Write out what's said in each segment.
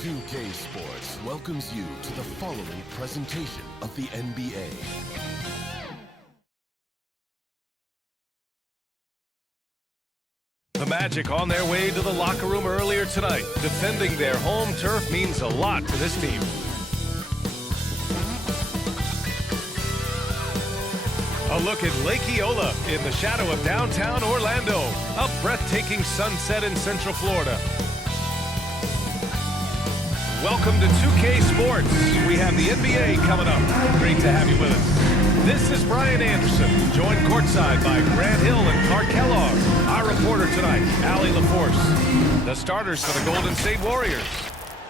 2K Sports welcomes you to the following presentation of the NBA. The Magic on their way to the locker room earlier tonight. Defending their home turf means a lot to this team. A look at Lake Eola in the shadow of downtown Orlando. A breathtaking sunset in Central Florida. Welcome to 2K Sports. We have the NBA coming up. Great to have you with us. This is Brian Anderson, joined courtside by Grant Hill and Clark Kellogg. Our reporter tonight, Allie LaForce. The starters for the Golden State Warriors.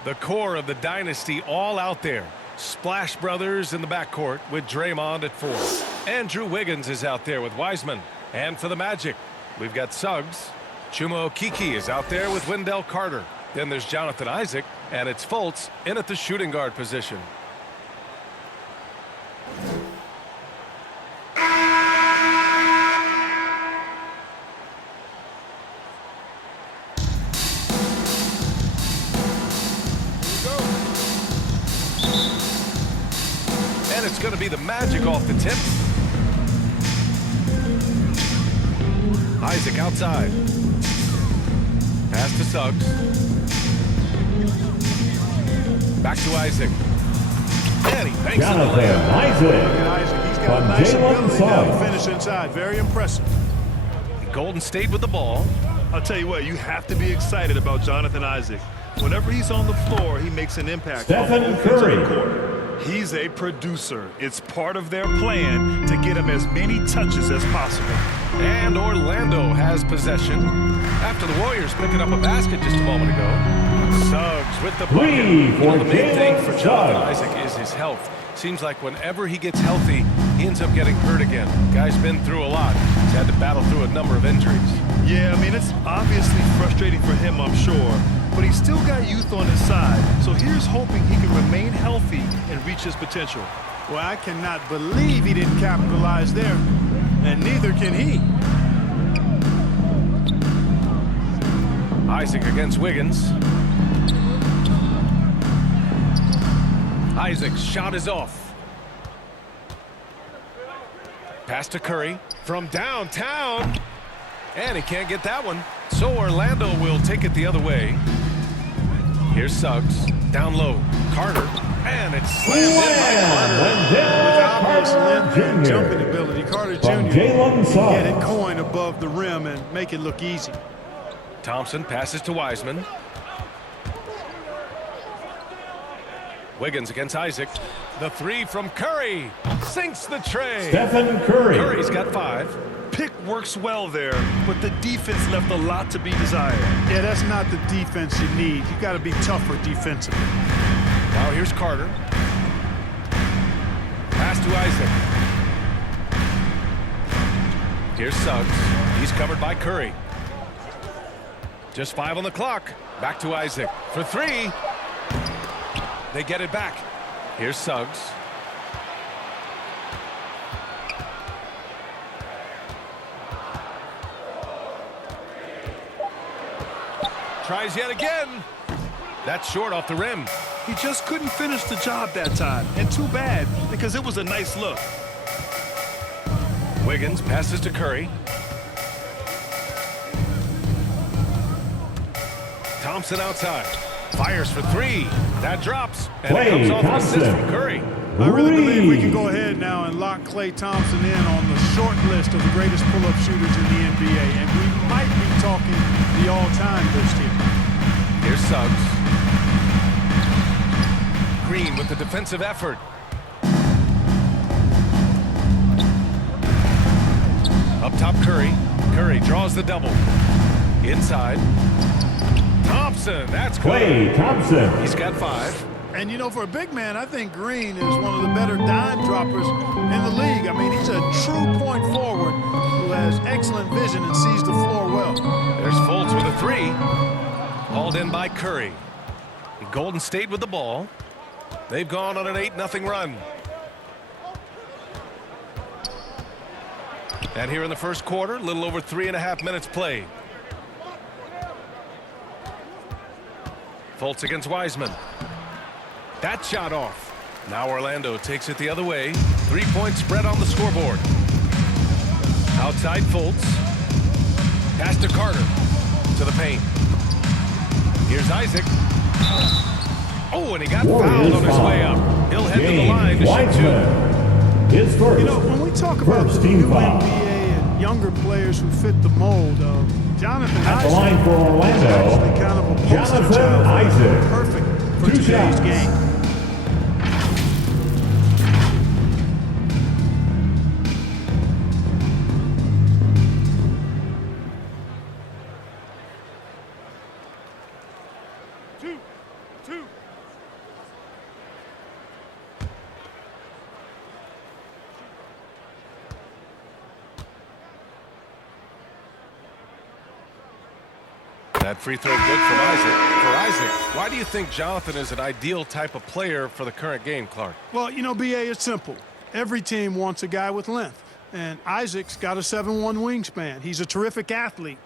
The core of the dynasty all out there. Splash Brothers in the backcourt with Draymond at 4. Andrew Wiggins is out there with Wiseman. And for the Magic, we've got Suggs. Chuma Okeke is out there with Wendell Carter. Then there's Jonathan Isaac, and it's Fultz in at the shooting guard position. And it's going to be the Magic off the tip. Isaac outside. Pass to Suggs. Back to Isaac. And he banks Jonathan Isaac. He's got a nice ability now to finish inside. Very impressive. Golden State with the ball. I'll tell you what, you have to be excited about Jonathan Isaac. Whenever he's on the floor, he makes an impact. Stephen Curry. He's a producer. It's part of their plan to get him as many touches as possible. And Orlando has possession after the Warriors picking up a basket just a moment ago. Suggs with the bucket. The main thing for Jonathan Isaac is his health. Seems like whenever he gets healthy, he ends up getting hurt again. Guy's been through a lot. He's had to battle through a number of injuries. Yeah, I mean, it's obviously frustrating for him, I'm sure. But he's still got youth on his side. So here's hoping he can remain healthy and reach his potential. Well, I cannot believe he didn't capitalize there. And neither can he. Isaac against Wiggins. Isaac's shot is off. Pass to Curry from downtown. And he can't get that one. So Orlando will take it the other way. Here's Suggs. Down low. Carter. And it's slammed in by With obvious length and jumping ability, Carter Jr. can get it going above the rim and make it look easy. Thompson passes to Wiseman. Wiggins against Isaac. The three from Curry. Sinks the tray. Stephen Curry. Curry's got 5. Pick works well there, but the defense left a lot to be desired. Yeah, that's not the defense you need. You got to be tougher defensively. Now here's Carter. Pass to Isaac. Here's Suggs. He's covered by Curry. Just 5 on the clock. Back to Isaac for 3. They get it back. Here's Suggs. Tries yet again. That's short off the rim. He just couldn't finish the job that time. And too bad, because it was a nice look. Wiggins passes to Curry. Thompson outside. Fires for 3. That drops. And it comes off an assist from Curry. I really believe we can go ahead now and lock Klay Thompson in on the short list of the greatest pull-up shooters in the NBA. And we might be talking the all-time list here. Here's Suggs. Green with the defensive effort. Up top, Curry. Curry draws the double. Inside. Thompson, that's good. Klay Thompson. He's got 5. And, you know, for a big man, I think Green is one of the better dime droppers in the league. I mean, he's a true point forward who has excellent vision and sees the floor well. There's Fultz with a three. Hauled in by Curry. Golden State with the ball. They've gone on an 8-0 run. And here in the first quarter, a little over 3.5 minutes played. Fultz against Wiseman. That shot off. Now Orlando takes it the other way. 3-point spread on the scoreboard. Outside Fultz. Pass to Carter. To the paint. Here's Isaac. Oh, and he got fouled on his way up. He'll head to the line to shoot two. His first. You know, when we talk about the team new foul. NBA and younger players who fit the mold, Jonathan At the Isaac line for Orlando, is actually kind of a poster Jonathan child. Isaac. Perfect for 2 today's shots. game. That free throw good from Isaac. Why do you think Jonathan is an ideal type of player for the current game, Clark? Well, you know, B.A., it's simple. Every team wants a guy with length. And Isaac's got a 7'1" wingspan. He's a terrific athlete.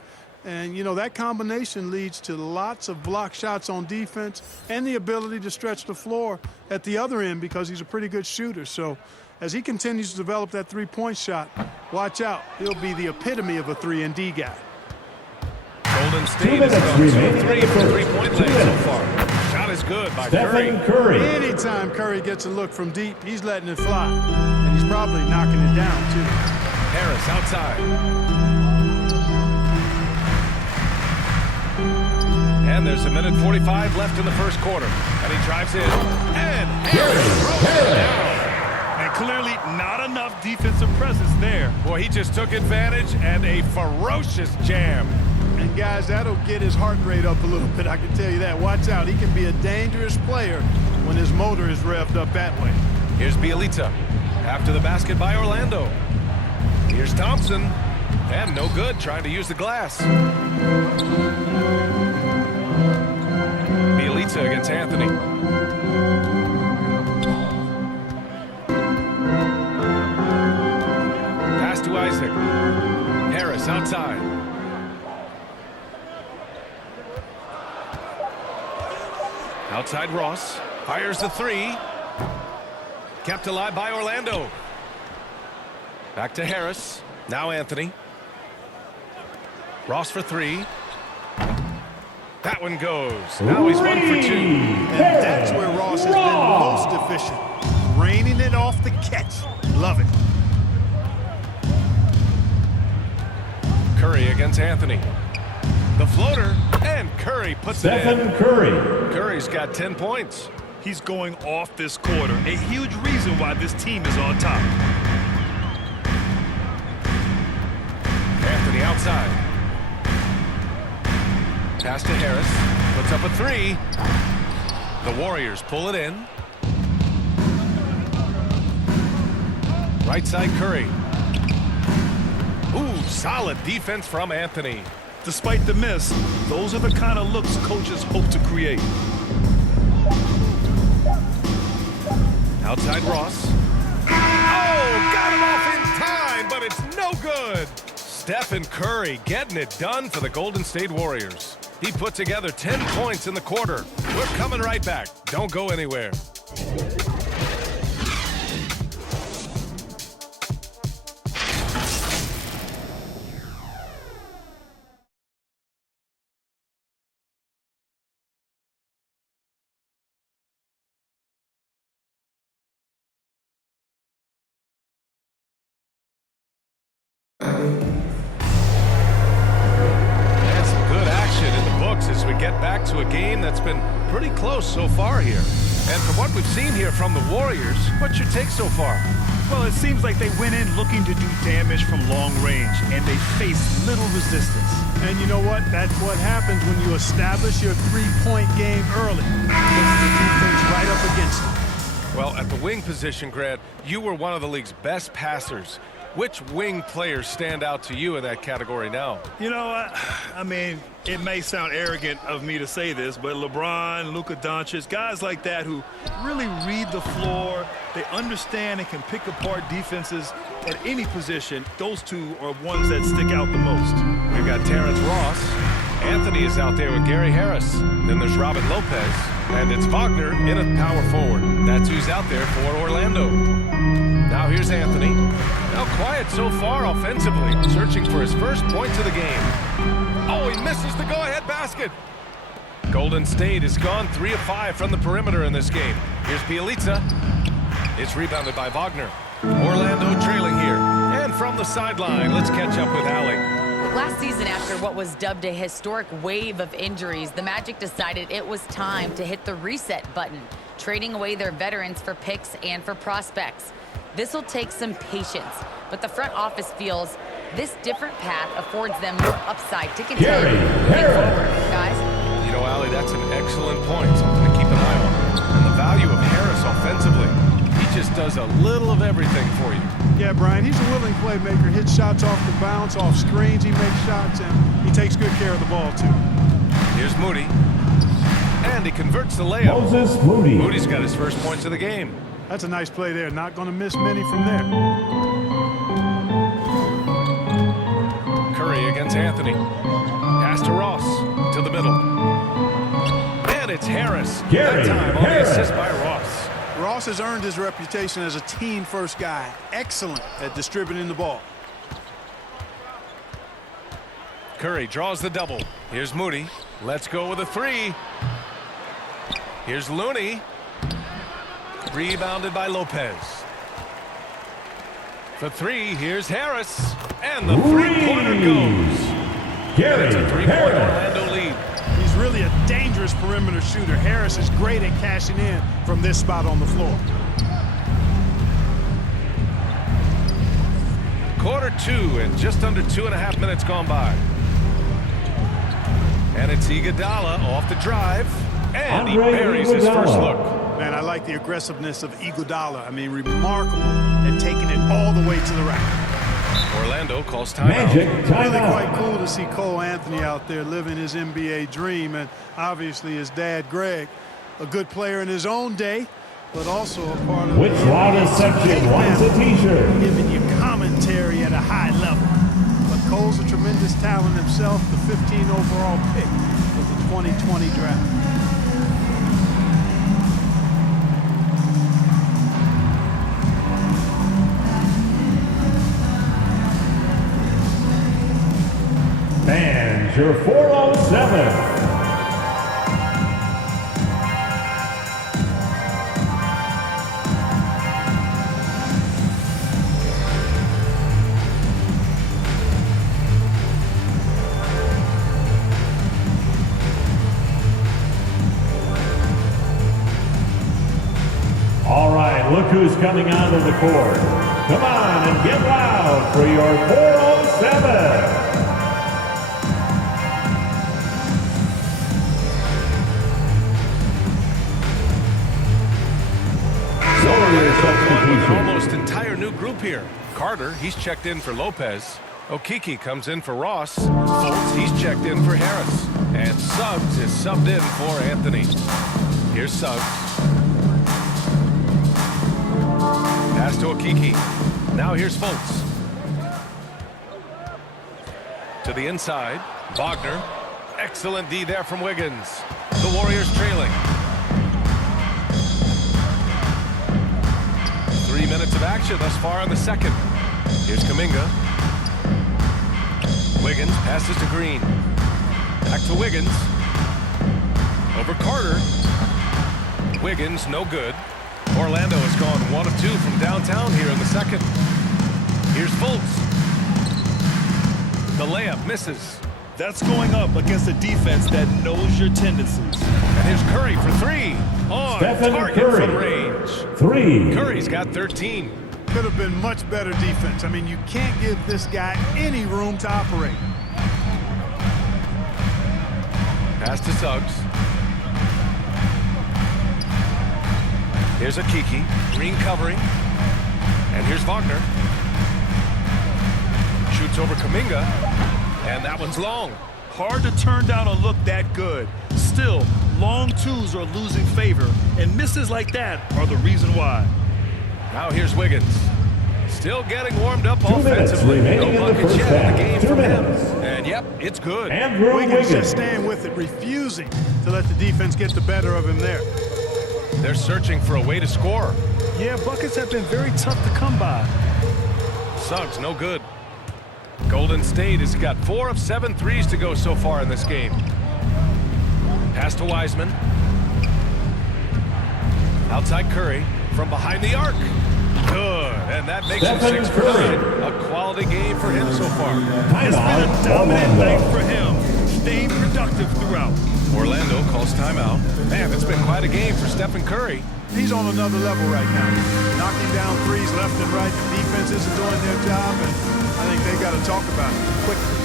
And, you know, that combination leads to lots of block shots on defense and the ability to stretch the floor at the other end because he's a pretty good shooter. So as he continues to develop that three-point shot, watch out. He'll be the epitome of a 3-and-D guy. Golden 2 State minutes has gone 2 remaining of 3 in the from first. three-point 2 land so minutes. far. Shot is good by Curry. Stephen Curry. Anytime Curry gets a look from deep, he's letting it fly. And he's probably knocking it down, too. Harris outside. And there's 1:45 left in the first quarter. And he drives in. And Harris throws it down. And clearly not enough defensive presence there. Boy, he just took advantage and a ferocious jam. And, guys, that'll get his heart rate up a little bit, I can tell you that. Watch out. He can be a dangerous player when his motor is revved up that way. Here's Bielitsa. After the basket by Orlando. Here's Thompson. And no good, trying to use the glass. Bielitsa against Anthony. Pass to Isaac. Harris outside. Outside Ross. Fires the three. Kept alive by Orlando. Back to Harris. Now Anthony. Ross for three. That one goes. Now he's 1 for 2. And that's where Ross has been most efficient. Raining it off the catch. Love it. Curry against Anthony. The floater. And Curry puts it in. Stephen Curry. Curry's got 10 points. He's going off this quarter. A huge reason why this team is on top. Anthony outside. Pass to Harris. Puts up a three. The Warriors pull it in. Right side Curry. Ooh, solid defense from Anthony. Despite the miss, those are the kind of looks coaches hope to create. Outside Ross. Oh, got it off in time, but it's no good. Stephen Curry getting it done for the Golden State Warriors. He put together 10 points in the quarter. We're coming right back. Don't go anywhere. And some good action in the books as we get back to a game that's been pretty close so far here. And from what we've seen here from the Warriors, what's your take so far? Well, it seems like they went in looking to do damage from long range, and they faced little resistance. And you know what? That's what happens when you establish your three-point game early. Puts the defense right up against it. Well, at the wing position, Grant, you were one of the league's best passers. Which wing players stand out to you in that category now? You know, I mean, it may sound arrogant of me to say this, but LeBron, Luka Doncic, guys like that who really read the floor, they understand and can pick apart defenses at any position. Those two are ones that stick out the most. We've got Terrence Ross. Anthony is out there with Gary Harris. Then there's Robin Lopez. And it's Wagner in a power forward. That's who's out there for Orlando. Now here's Anthony. Now quiet so far offensively, searching for his first points of the game. Oh, he misses the go-ahead basket. Golden State has gone 3 of 5 from the perimeter in this game. Here's Bjelica. It's rebounded by Wagner. Orlando trailing here. And from the sideline, let's catch up with Allie. Last season, after what was dubbed a historic wave of injuries, the Magic decided it was time to hit the reset button, trading away their veterans for picks and for prospects. This will take some patience, but the front office feels this different path affords them more upside to continue moving forward. Guys? You know, Allie, that's an excellent point, something to keep an eye on. And the value of Harris offensively. He just does a little of everything for you. Yeah, Brian, he's a willing playmaker. Hits shots off the bounce, off screens. He makes shots, and he takes good care of the ball, too. Here's Moody. And he converts the layup. Moses Moody. Moody's got his first points of the game. That's a nice play there. Not going to miss many from there. Curry against Anthony. Pass to Ross. To the middle. And it's Harris. Gary that time on Harris. the assist by Ross. Ross has earned his reputation as a team-first guy. Excellent at distributing the ball. Curry draws the double. Here's Moody. Let's go with a three. Here's Looney. Rebounded by Lopez. For three, here's Harris. And the three-pointer goes. Gary It's a three-point Harris. Orlando lead. He's really a dangerous perimeter shooter. Harris is great at cashing in from this spot on the floor. Quarter 2 and just under 2.5 minutes gone by. And it's Iguodala off the drive. And he Andre buries his Iguodala. first look. Man, I like the aggressiveness of Iguodala. I mean, remarkable at taking it all the way to the rack. Orlando calls timeout. Magic Really timeout. quite cool to see Cole Anthony out there living his NBA dream, and obviously his dad, Greg, a good player in his own day, but also a part of Which loudest section wants a t-shirt? giving you commentary at a high level. But Cole's a tremendous talent himself, the 15 overall pick of the 2020 draft. And your 407. All right, look who's coming onto the court. Come on and get loud for your 407. An almost entire new group here. Carter, he's checked in for Lopez. Okeke comes in for Ross. Fultz, he's checked in for Harris. And Suggs is subbed in for Anthony. Here's Suggs. Pass to Okeke. Now here's Fultz. To the inside. Wagner. Excellent D there from Wiggins. The Warriors trailing. 3 minutes of action thus far in the second. Here's Kuminga. Wiggins passes to Green. Back to Wiggins. Over Carter. Wiggins, no good. Orlando has gone 1 of 2 from downtown here in the second. Here's Fultz. The layup misses. That's going up against a defense that knows your tendencies. And here's Curry for three. On Stephen target Curry. from range. 3. Curry's got 13. Could have been much better defense. I mean, you can't give this guy any room to operate. Pass to Suggs. Here's Akiki. Green covering. And here's Wagner. Shoots over Kuminga. And that one's long. Hard to turn down a look that good. Still, long twos are losing favor, and misses like that are the reason why. Now here's Wiggins. Still getting warmed up 2 minutes offensively. remaining No in the buckets first yet in half. the game 2 from him. minutes. And yep, it's good. Andrew Wiggins just Wiggins. staying with it, refusing to let the defense get the better of him there. They're searching for a way to score. Yeah, buckets have been very tough to come by. Suggs, no good. Golden State has got 4 of 7 threes to go so far in this game. Pass to Wiseman. Outside Curry from behind the arc. Good, and that makes him Stephen 6 for Curry. 9. A quality game for him so far. It's been a Timeout, dominant night Orlando. for him, staying productive throughout. Orlando calls timeout. Man, it's been quite a game for Stephen Curry. He's on another level right now. Knocking down threes left and right. The defense isn't doing their job, and I think they got to talk about it quickly.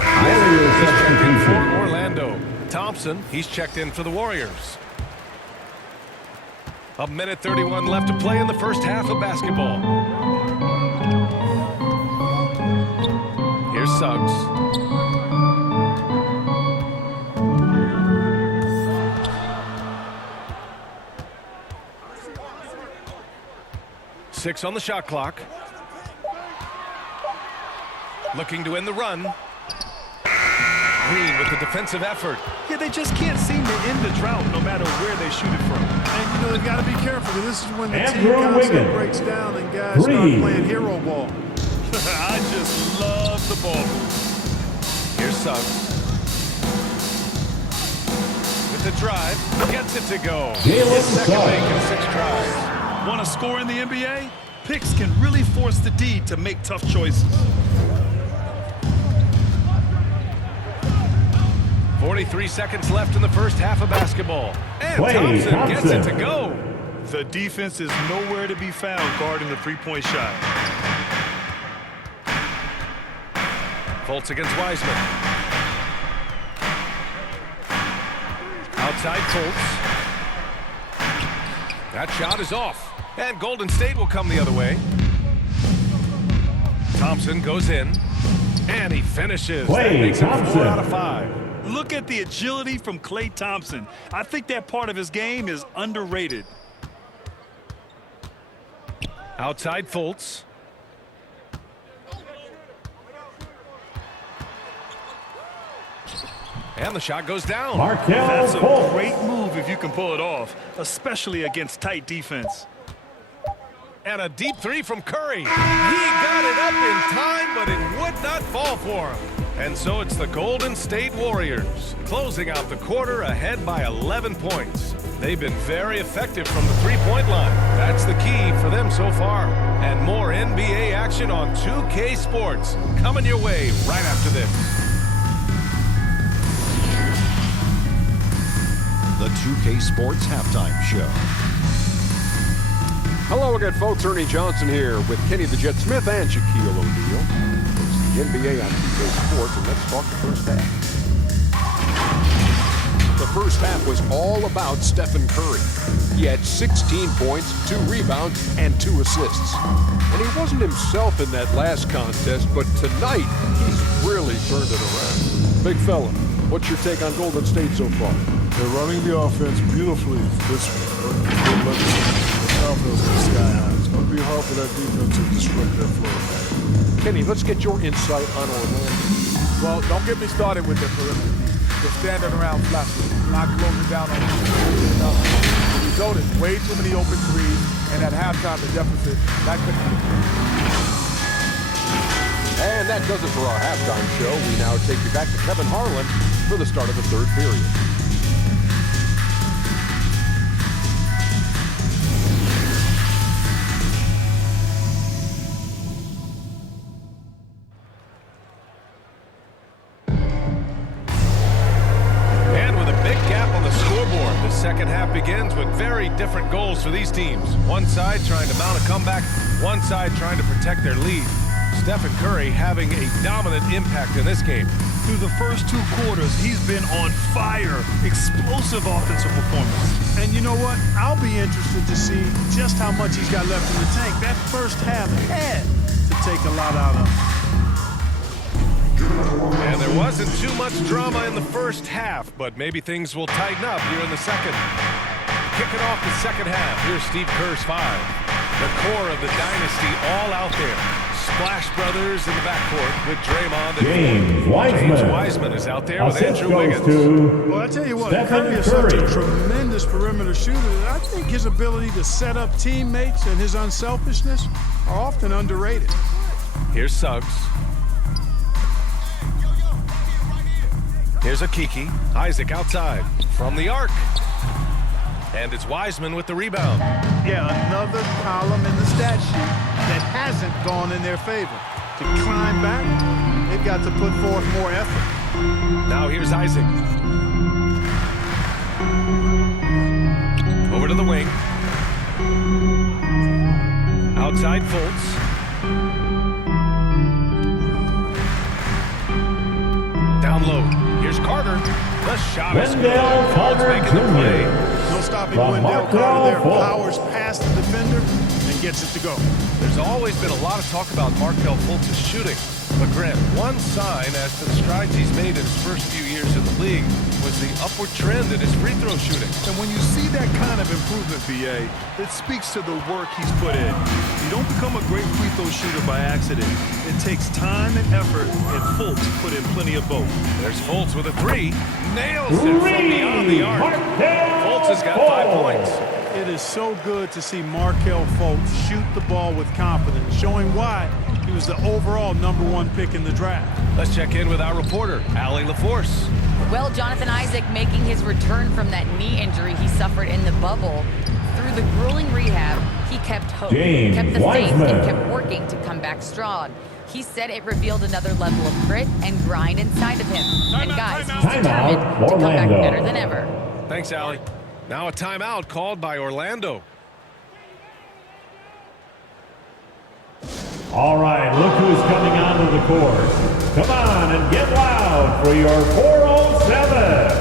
He's checked in for Orlando. Thompson, he's checked in for the Warriors. A minute 31 left to play in the first half of basketball. Here's Suggs. Six on the shot clock. Looking to end the run. Green with the defensive effort. Yeah, they just can't seem to end the drought no matter where they shoot it from. And, you know, they've got to be careful. This is when the Andrew team concept Wiggins. breaks down and guys 3. start playing hero ball. I just love the ball move. Here's Suggs. With the drive, gets it to go. Jalen His second Suggs. make in 6 tries. Want to score in the NBA? Picks can really force the D to make tough choices. 43 seconds left in the first half of basketball. And Klay Thompson gets it Thompson. to go. The defense is nowhere to be found guarding the three-point shot. Fultz against Wiseman. Outside Fultz. That shot is off. And Golden State will come the other way. Thompson goes in. And he finishes. Klay That makes it 4 Thompson. out of 5. Look at the agility from Klay Thompson. I think that part of his game is underrated. Outside Fultz. And the shot goes down. Markel That's a Fultz. great move if you can pull it off, especially against tight defense. And a deep 3 from Curry. He got it up in time, but it would not fall for him. And so it's the Golden State Warriors closing out the quarter ahead by 11 points. They've been very effective from the three-point line. That's the key for them so far. And more NBA action on 2K Sports coming your way right after this. The 2K Sports Halftime Show. Hello again, folks. Ernie Johnson here with Kenny the Jet Smith and Shaquille O'Neal. It's the NBA on 2K Sports, and let's talk the first half. The first first half was all about Stephen Curry. He had 16 points, 2 rebounds, and 2 assists. And he wasn't himself in that last contest, but tonight, he's really turned it around. Big fella, what's your take on Golden State so far? They're running the offense beautifully this week. The confidence is sky high. It's going to be hard for that defense to disrupt their flow. Kenny, let's get your insight on Orlando. Well, don't get me started with the perimeter. They're standing around flat, not closing down on them. The result is way too many open threes, and at halftime, the deficit, that couldn't be. And that does it for our halftime show. We now take you back to Kevin Harlan for the start of the third period. Second half begins with very different goals for these teams. One side trying to mount a comeback, one side trying to protect their lead. Stephen Curry having a dominant impact in this game. Through the first 2 quarters, he's been on fire. Explosive offensive performance. And you know what? I'll be interested to see just how much he's got left in the tank. That first half had to take a lot out of him. And there wasn't too much drama in the first half, but maybe things will tighten up here in the second. Kicking off the second half, here's Steve Kerr's 5. The core of the dynasty all out there. Splash Brothers in the backcourt with Draymond and James Wiseman. James Wiseman is out there with Assist Andrew goes Wiggins. to Well, I tell you what, Stephen Curry is such a Curry. tremendous perimeter shooter. I think his ability to set up teammates and his unselfishness are often underrated. Here's Suggs. Here's Akiki. Isaac outside from the arc. And it's Wiseman with the rebound. Yeah, another column in the stat sheet that hasn't gone in their favor. To climb back, they've got to put forth more effort. Now here's Isaac. Over to the wing. Outside Fultz. Down low. Here's Carter. The shot is good. Wendell Carter Making the play. Jr. No stopping From Wendell Markel Carter there. Fultz. Powers past the defender and gets it to go. There's always been a lot of talk about Markel Fultz's shooting. But Grant, one sign as to the strides he's made in his first few years in the league was the upward trend in his free throw shooting. And when you see that kind of improvement, B.A., it speaks to the work he's put in. You don't become a great free throw shooter by accident. It takes time and effort, and Fultz put in plenty of both. There's Fultz with a 3. Nails it from beyond the arc. Fultz has got 5 points. It is so good to see Markel Fultz shoot the ball with confidence, showing why he was the overall #1 pick in the draft. Let's check in with our reporter, Allie LaForce. Well, Jonathan Isaac making his return from that knee injury he suffered in the bubble. Through the grueling rehab, he kept hope, James kept the faith, Wiseman. and kept working to come back strong. He said it revealed another level of grit and grind inside of him. And guys, he's determined to come back Orlando. better than ever. Thanks, Allie. Now a timeout called by Orlando. All right, look who's coming onto the court. Come on and get loud for your 407.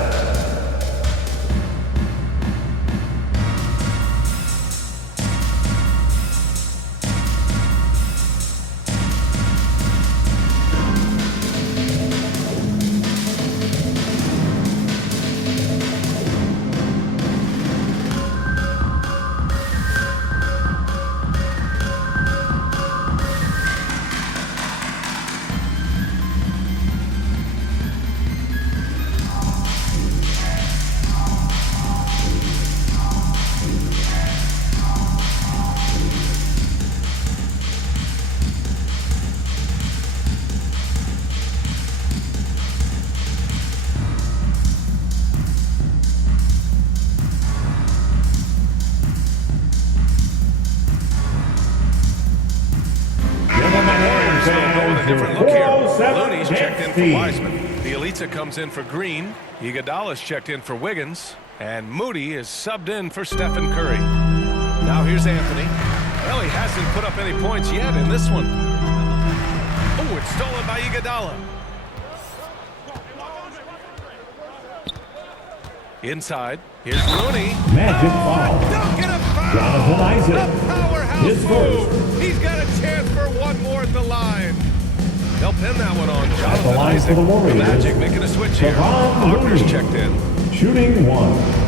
Different look here. Looney's checked in for Wiseman. Bielitsa comes in for Green. Iguodala's checked in for Wiggins. And Moody is subbed in for Stephen Curry. Now here's Anthony. Well, he hasn't put up any points yet in this one. Oh, it's stolen by Iguodala. Inside. Here's Looney. Magic foul. Don't get a foul. Jonathan Isaac. The powerhouse His move. He's got a chance for one more at the line. They'll pin that one on Jonathan line Isaac. for the Warriors. Magic making a switch here. Kevon Wagner's Looney. checked in. Shooting 1.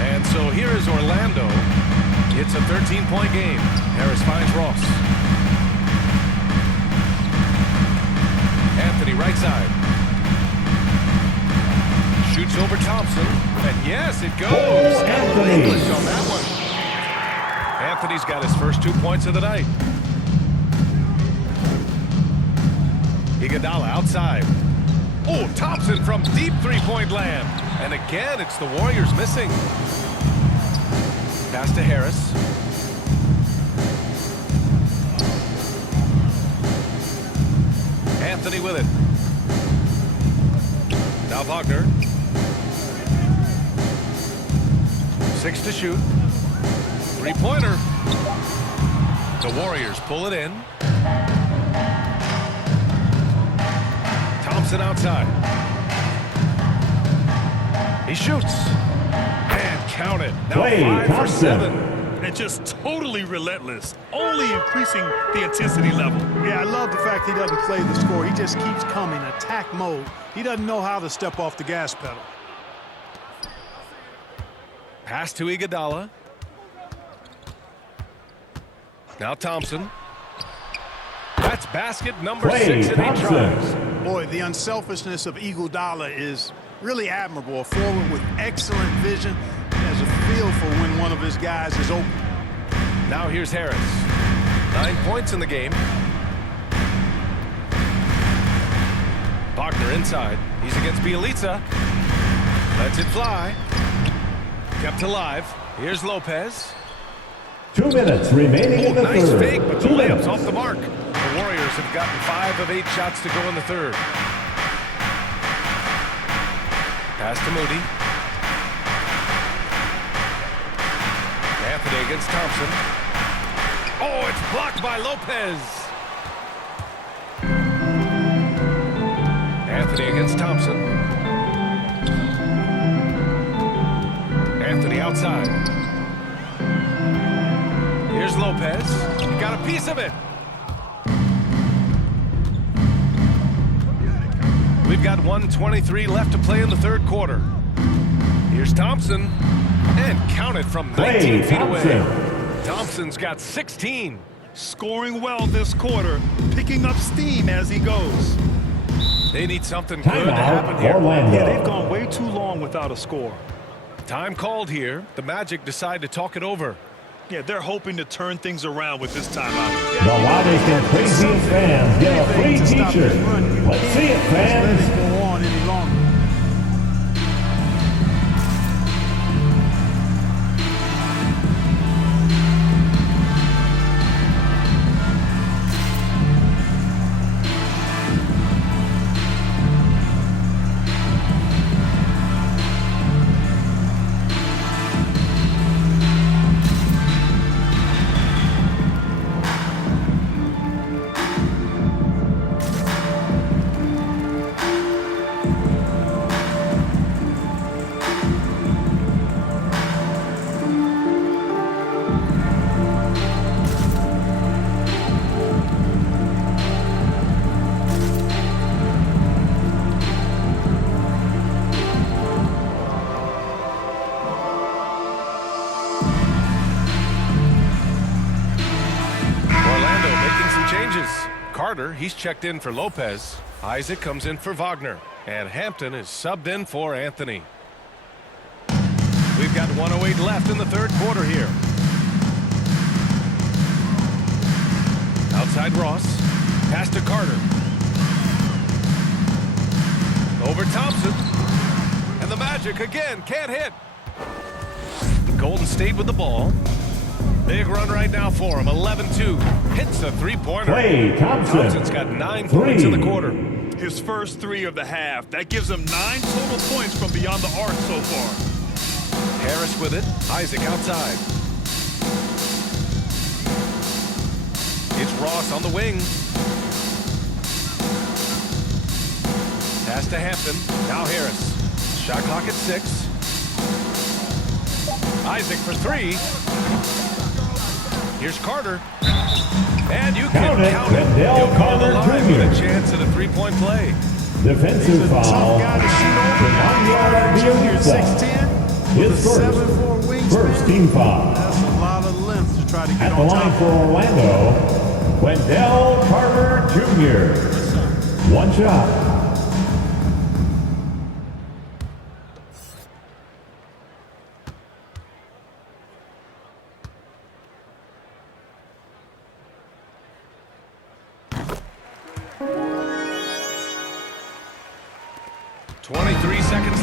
And so here is Orlando. It's a 13-point game. Harris finds Ross. Anthony right side. Shoots over Thompson. And yes, it goes. Anthony. English on that one. Anthony's got his first 2 points of the night. Iguodala outside. Oh, Thompson from deep three-point land. And again, it's the Warriors missing. Pass to Harris. Anthony with it. Now Wagner. 6 to shoot. Three-pointer. The Warriors pull it in. Thompson outside. He shoots. And count it. Now Klay 5 for Thompson. 7. And just totally relentless, only increasing the intensity level. Yeah, I love the fact he doesn't play the score. He just keeps coming, attack mode. He doesn't know how to step off the gas pedal. Pass to Iguodala. Now Thompson. That's basket number Klay 6 and 8 Thompson. tries. Boy, the unselfishness of Iguodala is really admirable. A forward with excellent vision. He has a feel for when one of his guys is open. Now here's Harris. 9 points in the game. Wagner inside. He's against Bielitsa. Lets it fly. Kept alive. Here's Lopez. 2 minutes remaining in the Nice third. fake, but the 2 layup's minutes. off the mark. The Warriors have gotten 5 of 8 shots to go in the third. Pass to Moody. Anthony against Thompson. Oh, it's blocked by Lopez. Anthony against Thompson. Anthony outside. Here's Lopez. He got a piece of it. We've got 1:23 left to play in the third quarter. Here's Thompson. And counted from 19 feet away. Thompson's got 16. Scoring well this quarter, picking up steam as he goes. They need something good to happen Timeout, here. Orlando. Yeah, they've gone way too long without a score. Time called here. The Magic decide to talk it over. Yeah, they're hoping to turn things around with this timeout. The loudest and craziest fans get a free t-shirt. Let's see it, fans. Let it go on any longer. Carter, he's checked in for Lopez. Isaac comes in for Wagner. And Hampton is subbed in for Anthony. We've got 1:08 left in the third quarter here. Outside Ross. Pass to Carter. Over Thompson. And the Magic again can't hit. Golden State with the ball. Big run right now for him. 11-2. Hits a three-pointer. Klay Thompson. Thompson's got 9 points in the quarter. His first 3 of the half. That gives him 9 total points from beyond the arc so far. Harris with it. Isaac outside. It's Ross on the wing. Pass to Hampton. Now Harris. Shot clock at 6. Isaac for 3. Here's Carter. And you can count it. He'll come to the line with a chance at a 3-point play. Defensive foul. Tough guy to shoot over. Junior 6'10". His With a 7'4" wingspan. first team foul. That's a lot of length to try to get At the on line top for of. Orlando, Wendell Carter Jr. 1 shot.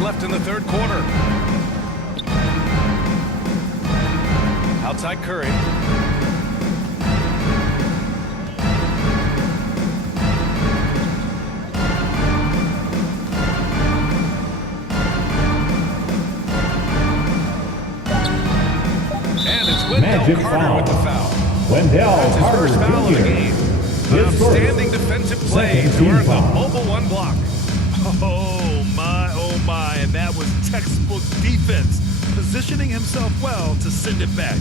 Left in the third quarter. Outside Curry. And it's Wendell Carter with the foul. Wendell That's his Carter first foul of the Jr. game. An outstanding defensive play to earn the mobile 1 block. Oh my, and that was textbook defense, positioning himself well to send it back.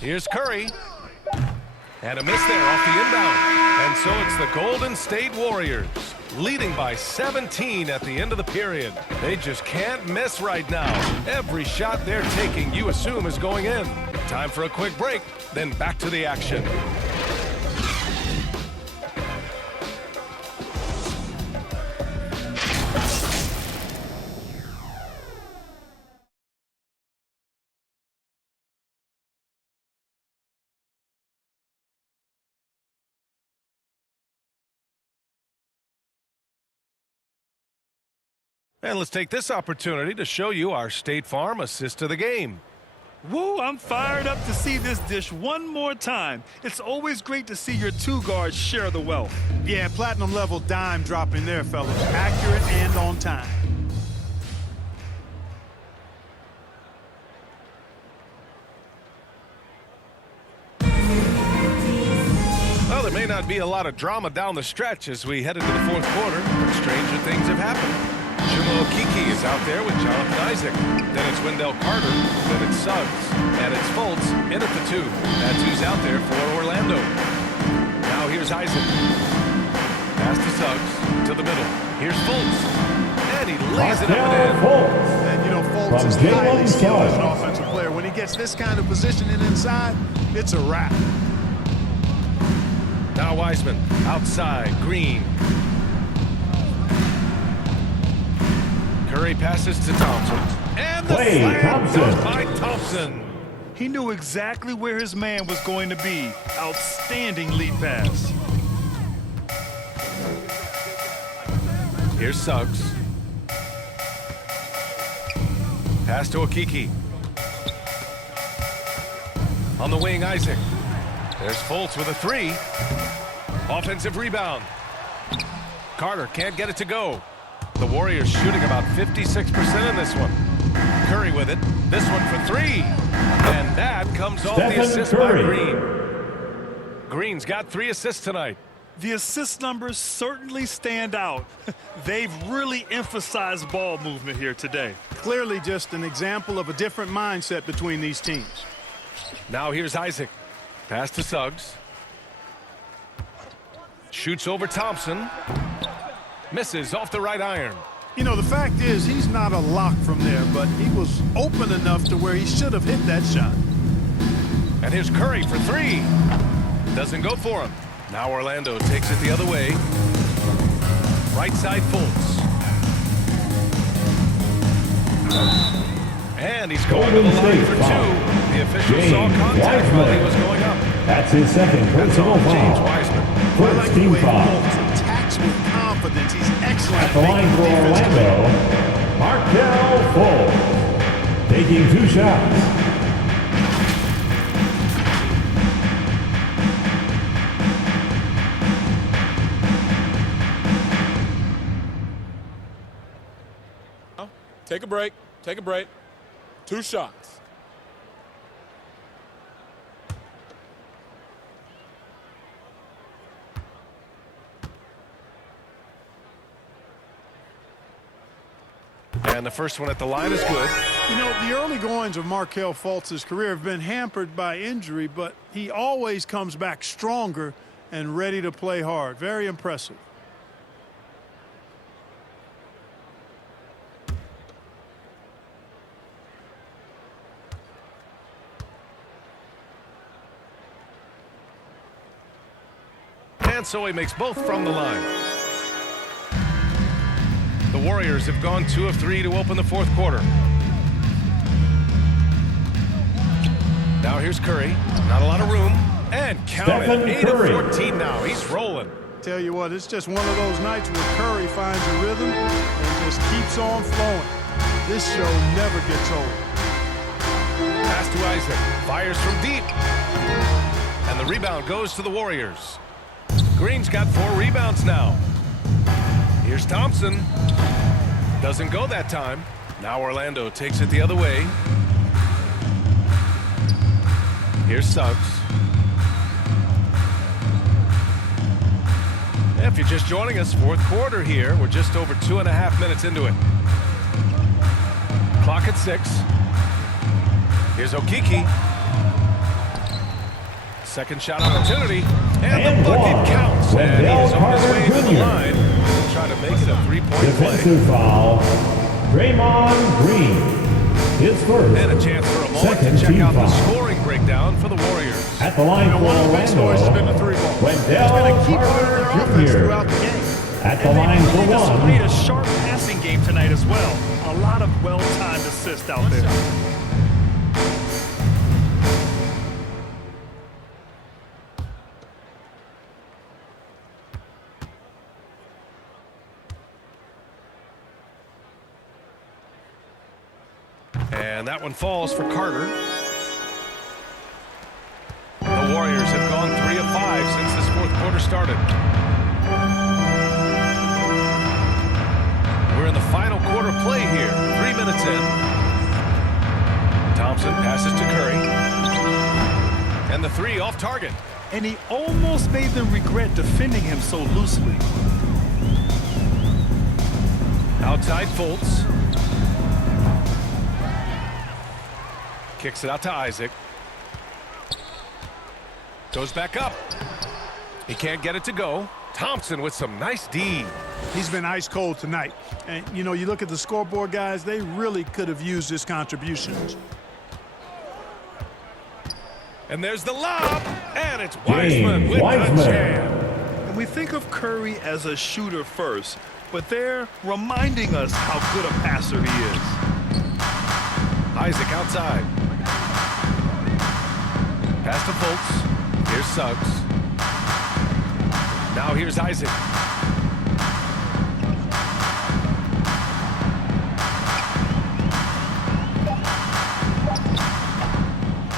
Here's Curry. And a miss there off the inbound. And so it's the Golden State Warriors leading by 17 at the end of the period. They just can't miss right now. Every shot they're taking, you assume, is going in. Time for a quick break, then back to the action. And let's take this opportunity to show you our State Farm assist to the game. Woo, I'm fired up to see this dish one more time. It's always great to see your 2 guards share the wealth. Yeah, platinum level dime dropping there, fellas. Accurate and on time. Well, there may not be a lot of drama down the stretch as we head into the fourth quarter, but stranger things have happened. Chuma Okeke is out there with Jonathan Isaac. Then it's Wendell Carter. Then it's Suggs. And it's Fultz in at the 2. That's who's out there for Orlando. Now here's Isaac. Pass to Suggs. To the middle. Here's Fultz. And he lays it up and in. And you know, Fultz is highly skilled as an offensive player. When he gets this kind of positioning inside, it's a wrap. Now Wiseman. Outside. Green. Curry passes to Thompson. And the slam goes by Thompson. He knew exactly where his man was going to be. Outstanding lead pass. Here's Suggs. Pass to Okeke. On the wing, Isaac. There's Fultz with a 3. Offensive rebound. Carter can't get it to go. The Warriors shooting about 56% in this one. Curry with it. This one for 3. And that comes off the assist by Green. Green's got 3 assists tonight. The assist numbers certainly stand out. They've really emphasized ball movement here today. Clearly just an example of a different mindset between these teams. Now here's Isaac. Pass to Suggs. Shoots over Thompson. Misses off the right iron. You know, the fact is he's not a lock from there, but he was open enough to where he should have hit that shot. And here's Curry for 3. Doesn't go for him. Now Orlando takes it the other way. Right side Fultz. And he's going to the Golden line State for foul. two. The official James saw contact while he Wiseman. was going up. That's his second That's personal on James foul. Wiseman. I like First the team way foul. Fultz attacks with confidence. He's excellent At the line for Orlando, Markel Fultz, taking 2 shots. Take a break. Take a break. 2 shots. And the first one at the line is good. You know, the early goings of Markel Fultz's career have been hampered by injury, but he always comes back stronger and ready to play hard. Very impressive. And so he makes both from the line. The Warriors have gone 2 of 3 to open the fourth quarter. Now here's Curry. Not a lot of room. And count Stephen it. 8 Curry. of 14 now. He's rolling. Tell you what, it's just one of those nights where Curry finds a rhythm and just keeps on flowing. This show never gets old. Pass to Isaac. Fires from deep. And the rebound goes to the Warriors. Green's got 4 rebounds now. Here's Thompson. Doesn't go that time. Now Orlando takes it the other way. Here's Suggs. If you're just joining us, fourth quarter here. We're just over 2.5 minutes into it. Clock at 6. Here's Okeke. Second shot opportunity. And the bucket one. counts. And Wendell he's on his Carter way to the Jr. line. He'll try to make it a 3-point play. Defensive foul. Draymond Green. His first. And a chance for a moment Second to check team out the foul. scoring breakdown for the Warriors. At the line for One of the big stories has been the Orlando, 3-ball. Wendell It's going to keep Carter their offense Jr. throughout the game. At the And line they for really displayed a one. sharp passing game tonight as well. A lot of well-timed assists out there. And that one falls for Carter. The Warriors have gone 3 of 5 since this fourth quarter started. We're in the final quarter play here. 3 minutes in. Thompson passes to Curry. And the 3 off target. And he almost made them regret defending him so loosely. Outside Fultz. Kicks it out to Isaac. Goes back up. He can't get it to go. Thompson with some nice D. He's been ice cold tonight. And, you know, you look at the scoreboard, guys, they really could have used his contributions. And there's the lob. And it's Wiseman with Wiseman. a jam. And we think of Curry as a shooter first, but they're reminding us how good a passer he is. Isaac outside. Pass to Fultz. Here's Suggs. Now here's Isaac.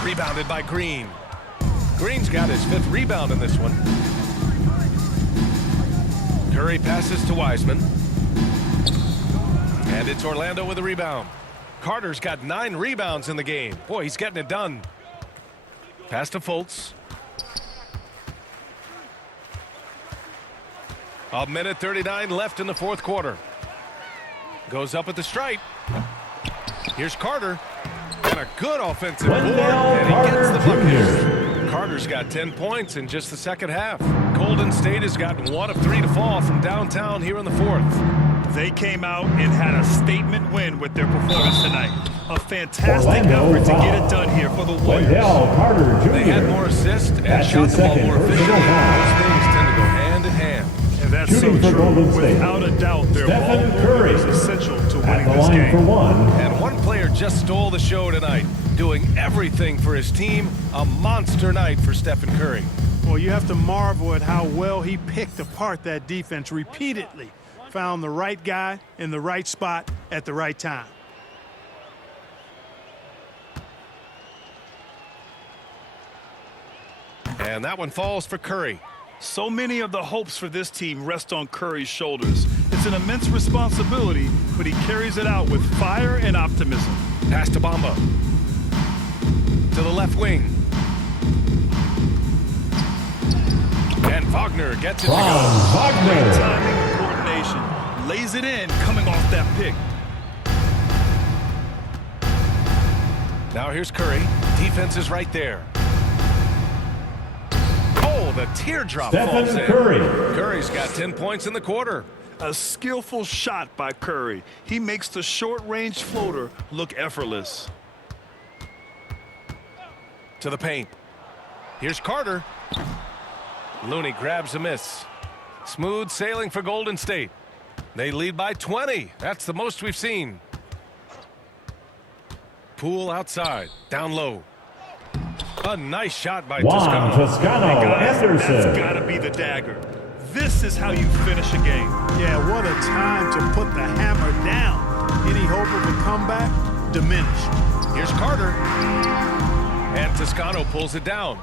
Rebounded by Green. Green's got his 5th rebound in this one. Curry passes to Wiseman. And it's Orlando with a rebound. Carter's got 9 rebounds in the game. Boy, he's getting it done. Pass to Fultz. 1:39 left in the fourth quarter. Goes up at the stripe. Here's Carter. And a good offensive board. Wendell And he gets Carter the bucket. Jr. Carter's got 10 points in just the second half. Golden State has gotten 1 of 3 to fall from downtown here in the fourth. They came out and had a statement win with their performance tonight. A fantastic Orlando effort to foul. get it done here for the Warriors. Wendell Carter Jr. They had more assists and That's shot his the ball second more personal efficiently. foul. Those things tend to go hand in hand. And that's That's so Shooting for true. Golden State, Without a doubt, their ball Stephen movement Curry. is essential to At winning the this line for game. one. And one player just stole the show tonight, doing everything for his team. A monster night for Stephen Curry. Well, you have to marvel at how well he picked apart that defense repeatedly. Found the right guy in the right spot at the right time. And that one falls for Curry. So many of the hopes for this team rest on Curry's shoulders. It's an immense responsibility, but he carries it out with fire and optimism. Pass to Bamba. To the left wing. And Wagner gets it to go. Franz Wagner. Timing and coordination. Lays it in coming off that pick. Now here's Curry. Defense is right there. Oh, the teardrop falls Stephen in. Curry. Curry's got 10 points in the quarter. A skillful shot by Curry. He makes the short-range floater look effortless. To the paint. Here's Carter. Looney grabs a miss. Smooth sailing for Golden State. They lead by 20. That's the most we've seen. Poole outside. Down low. A nice shot by Juan Toscano. Toscano Guys, Anderson. that's got to be the dagger. This is how you finish a game. Yeah, what a time to put the hammer down. Any hope of a comeback diminished. Here's Carter. And Toscano pulls it down.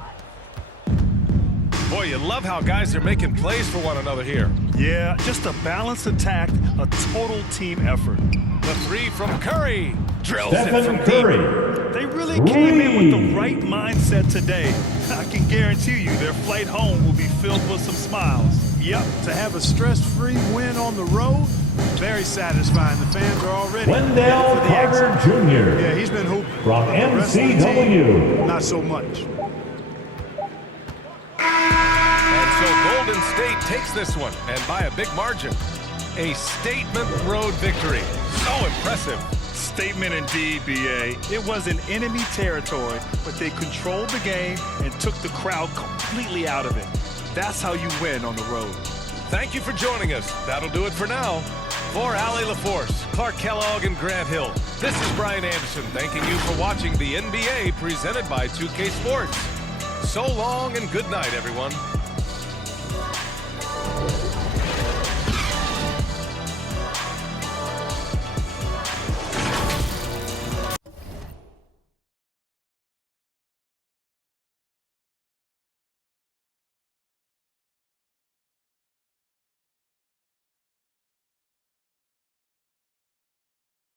Boy, you love how guys are making plays for one another here. Yeah, just a balanced attack, a total team effort. The three from Curry. Drills it Stephen from deep. Curry. They really came in with the Reed. right mindset today. I can guarantee you their flight home will be filled with some smiles. Yep, to have a stress-free win on the road, very satisfying. The fans are already Wendell ready for the Carter action. Jr. Yeah, he's been hooping. From The rest of the team, MCW. not so much. And so Golden State takes this one, and by a big margin. A statement road victory. So impressive. Statement indeed, B.A. It was in enemy territory, but they controlled the game and took the crowd completely out of it. That's how you win on the road. Thank you for joining us. That'll do it for now. For Allie LaForce, Clark Kellogg, and Grant Hill, this is Brian Anderson thanking you for watching the NBA presented by 2K Sports. So long and good night, everyone.